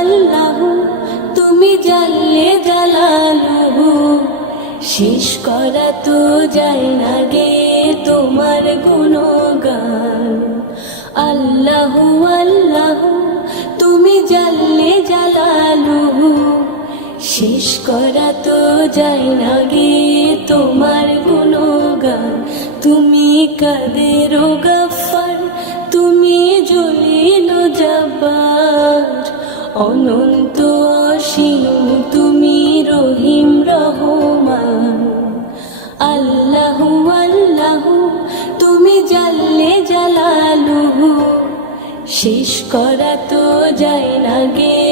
আল্লাহু তুমি জাল্লে জালালুহু, শেষ করা তো যায় না গে তোমার গুণগান। আল্লাহু আল্লাহু তুমি জাল্লে জালালুহু, শেষ করা তো যায় না গে তোমার গুণগান। তুমি কাদের ও গাফফার, তুমি জলিল ও জব্বার, অনন্ত অসীম তুমি রহিম রহমান। আল্লাহু আল্লাহু তুমি জাল্লে জালালুহু, শেষ করা তো যায় না গে